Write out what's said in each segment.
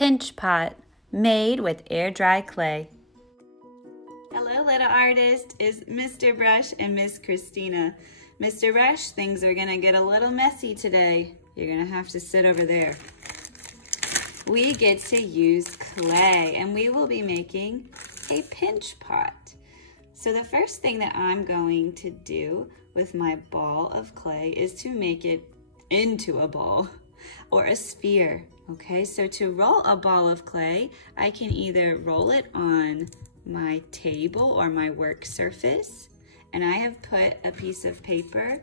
pinch pot made with air-dry clay. Hello, little artist. It's Mr. Brush and Miss Christina. Mr. Brush, things are gonna get a little messy today. You're gonna have to sit over there. We get to use clay and we will be making a pinch pot. So the first thing that I'm going to do with my ball of clay is to make it into a ball or a sphere. Okay, so to roll a ball of clay, I can either roll it on my table or my work surface, and I have put a piece of paper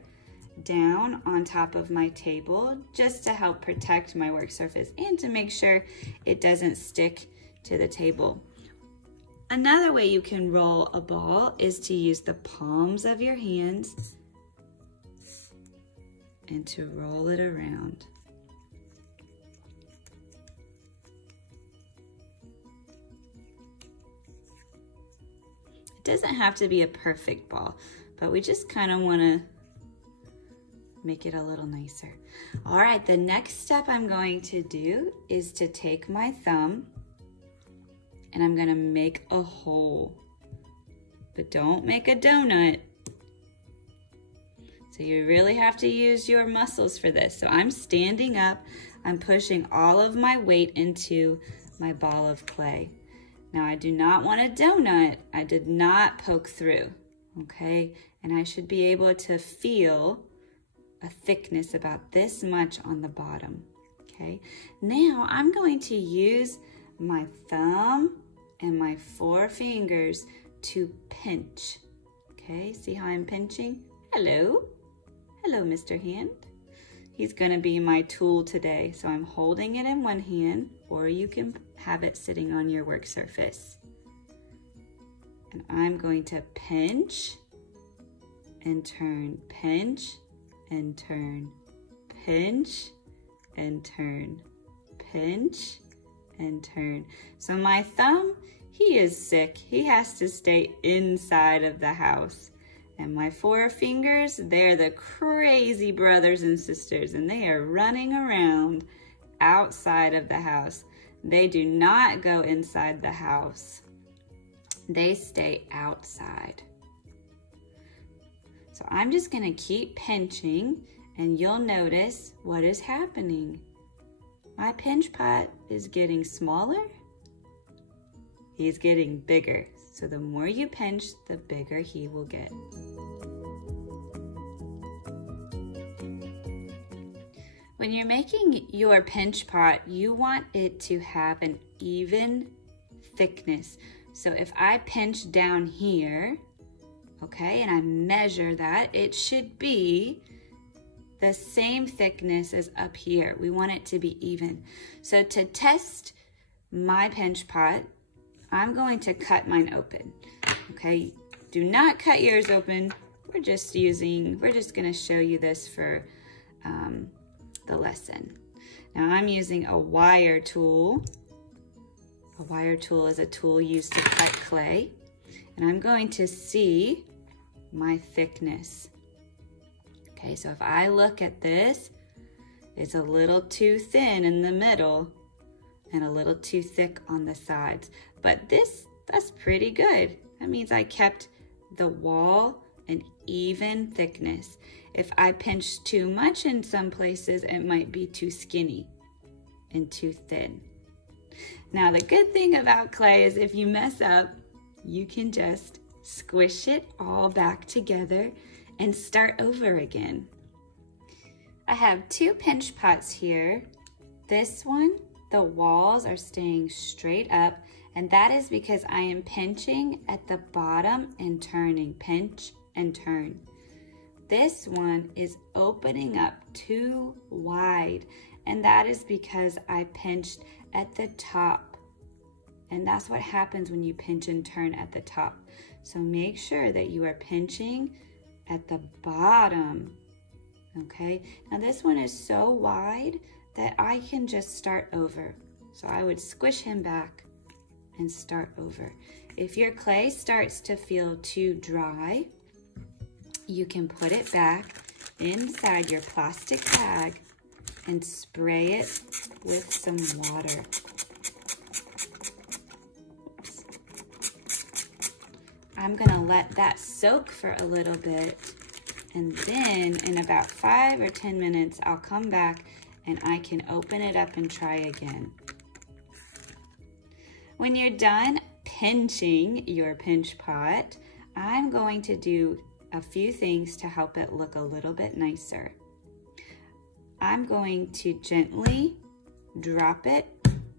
down on top of my table just to help protect my work surface and to make sure it doesn't stick to the table. Another way you can roll a ball is to use the palms of your hands and to roll it around. It doesn't have to be a perfect ball, but we just kind of want to make it a little nicer. All right, the next step I'm going to do is to take my thumb and I'm gonna make a hole, but don't make a donut. So you really have to use your muscles for this. So I'm standing up, I'm pushing all of my weight into my ball of clay. Now I do not want a donut. I did not poke through, okay? And I should be able to feel a thickness about this much on the bottom, okay? Now I'm going to use my thumb and my 4 fingers to pinch, okay? See how I'm pinching? Hello. Hello, Mr. Hand. He's gonna be my tool today. So I'm holding it in one hand, or you can have it sitting on your work surface. And I'm going to pinch and turn, pinch and turn, pinch and turn, pinch and turn. So my thumb, he is sick. He has to stay inside of the house. And my 4 fingers, they're the crazy brothers and sisters, and they are running around outside of the house. They do not go inside the house. They stay outside. So I'm just gonna keep pinching and you'll notice what is happening. My pinch pot is getting smaller. He's getting bigger. So the more you pinch, the bigger he will get. When you're making your pinch pot, you want it to have an even thickness. So if I pinch down here, okay, and I measure that, it should be the same thickness as up here. We want it to be even. So to test my pinch pot, I'm going to cut mine open, okay? Do not cut yours open. We're just gonna show you this for the lesson. Now I'm using a wire tool. A wire tool is a tool used to cut clay. And I'm going to see my thickness. Okay, so if I look at this, it's a little too thin in the middle and a little too thick on the sides. But that's pretty good. That means I kept the wall an even thickness. If I pinch too much in some places, it might be too skinny and too thin. Now the good thing about clay is if you mess up, you can just squish it all back together and start over again. I have 2 pinch pots here. This one, the walls are staying straight up, and that is because I am pinching at the bottom and turning, pinch and turn. This one is opening up too wide, and that is because I pinched at the top. And that's what happens when you pinch and turn at the top. So make sure that you are pinching at the bottom, okay? Now this one is so wide that I can just start over. So I would squish him back and start over. If your clay starts to feel too dry, you can put it back inside your plastic bag and spray it with some water. I'm gonna let that soak for a little bit, and then in about 5 or 10 minutes, I'll come back and I can open it up and try again. When you're done pinching your pinch pot, I'm going to do a few things to help it look a little bit nicer. I'm going to gently drop it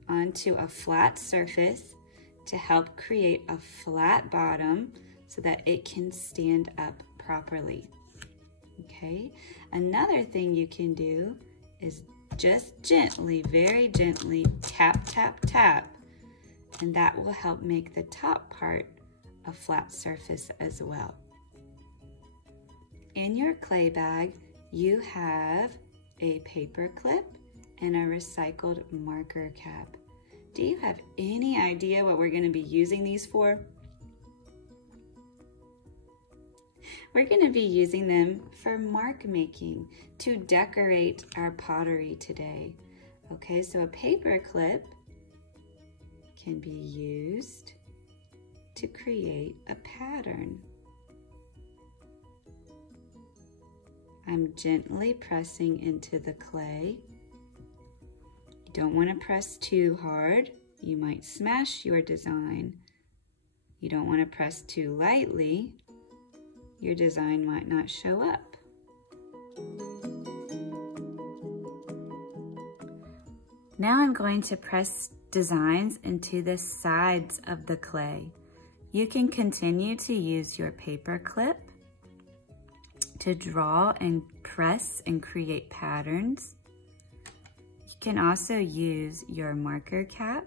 onto a flat surface to help create a flat bottom so that it can stand up properly. Okay, another thing you can do is just gently, very gently tap, tap, tap, and that will help make the top part a flat surface as well. In your clay bag, you have a paper clip and a recycled marker cap. Do you have any idea what we're going to be using these for? We're going to be using them for mark making to decorate our pottery today. Okay, so a paper clip can be used to create a pattern. I'm gently pressing into the clay. You don't want to press too hard. You might smash your design. You don't want to press too lightly. Your design might not show up. Now I'm going to press designs into the sides of the clay. You can continue to use your paper clip to draw and press and create patterns. You can also use your marker cap.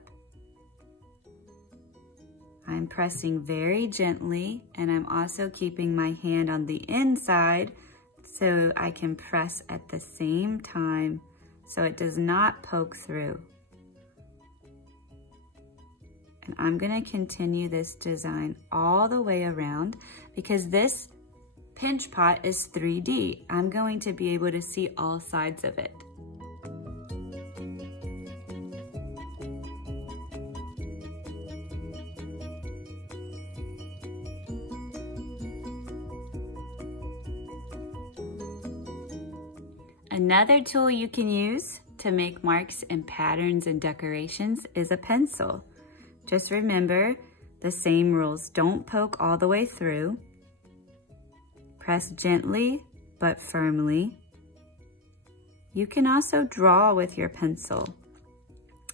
I'm pressing very gently, and I'm also keeping my hand on the inside so I can press at the same time so it does not poke through. And I'm going to continue this design all the way around because this pinch pot is 3D. I'm going to be able to see all sides of it. Another tool you can use to make marks and patterns and decorations is a pencil. Just remember the same rules. Don't poke all the way through. Press gently but firmly. You can also draw with your pencil.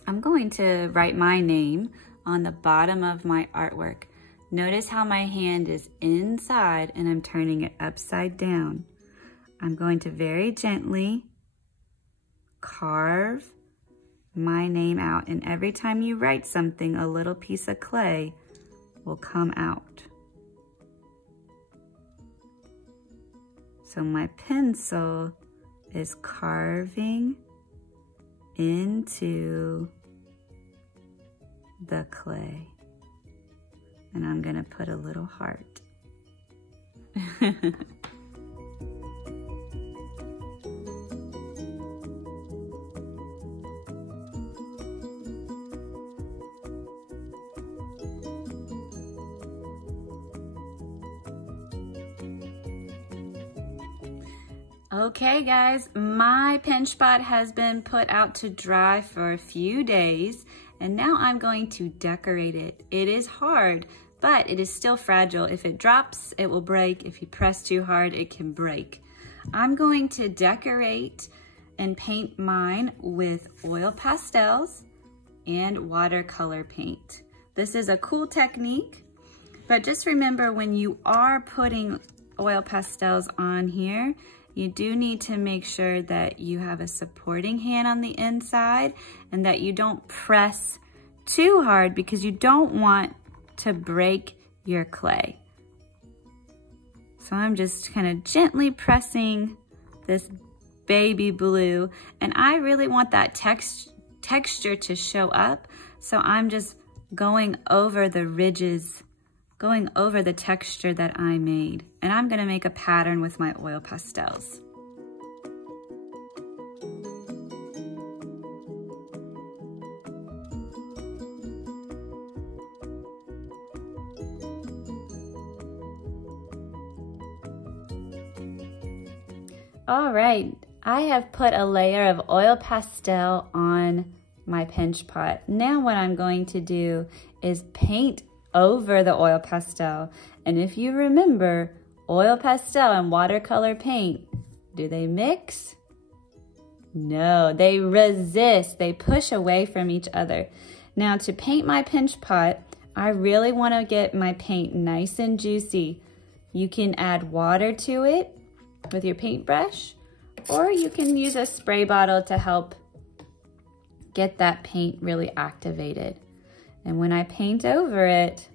I'm going to write my name on the bottom of my artwork. Notice how my hand is inside and I'm turning it upside down. I'm going to very gently carve my name out, and every time you write something, a little piece of clay will come out. So my pencil is carving into the clay, and I'm gonna put a little heart. Okay guys, my pinch pot has been put out to dry for a few days, and now I'm going to decorate it. It is hard, but it is still fragile. If it drops, it will break. If you press too hard, it can break. I'm going to decorate and paint mine with oil pastels and watercolor paint. This is a cool technique, but just remember when you are putting oil pastels on here, you do need to make sure that you have a supporting hand on the inside and that you don't press too hard because you don't want to break your clay. So I'm just kind of gently pressing this baby blue, and I really want that texture to show up. So I'm just going over the ridges, going over the texture that I made. And I'm gonna make a pattern with my oil pastels. All right, I have put a layer of oil pastel on my pinch pot. Now what I'm going to do is paint over the oil pastel. And if you remember, oil pastel and watercolor paint, do they mix? No, they resist. They push away from each other. Now to paint my pinch pot, I really want to get my paint nice and juicy. You can add water to it with your paintbrush, or you can use a spray bottle to help get that paint really activated. And when I paint over it,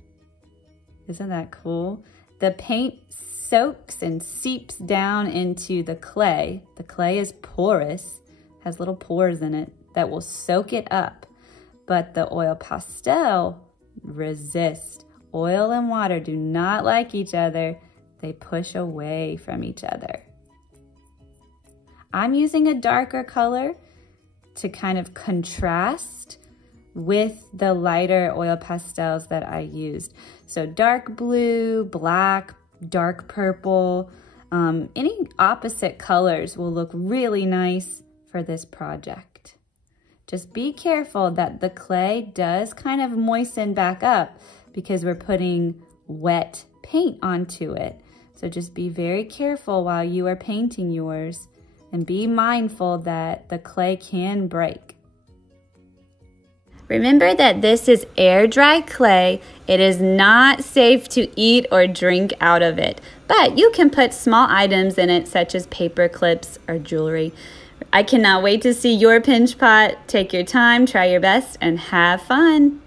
isn't that cool? The paint soaks and seeps down into the clay. The clay is porous, has little pores in it that will soak it up. But the oil pastel resists. Oil and water do not like each other. They push away from each other. I'm using a darker color to kind of contrast with the lighter oil pastels that I used. So dark blue, black, dark purple, any opposite colors will look really nice for this project. Just be careful that the clay does kind of moisten back up because we're putting wet paint onto it. So just be very careful while you are painting yours and be mindful that the clay can break. Remember that this is air dry clay. It is not safe to eat or drink out of it, but you can put small items in it such as paper clips or jewelry. I cannot wait to see your pinch pot. Take your time, try your best, and have fun.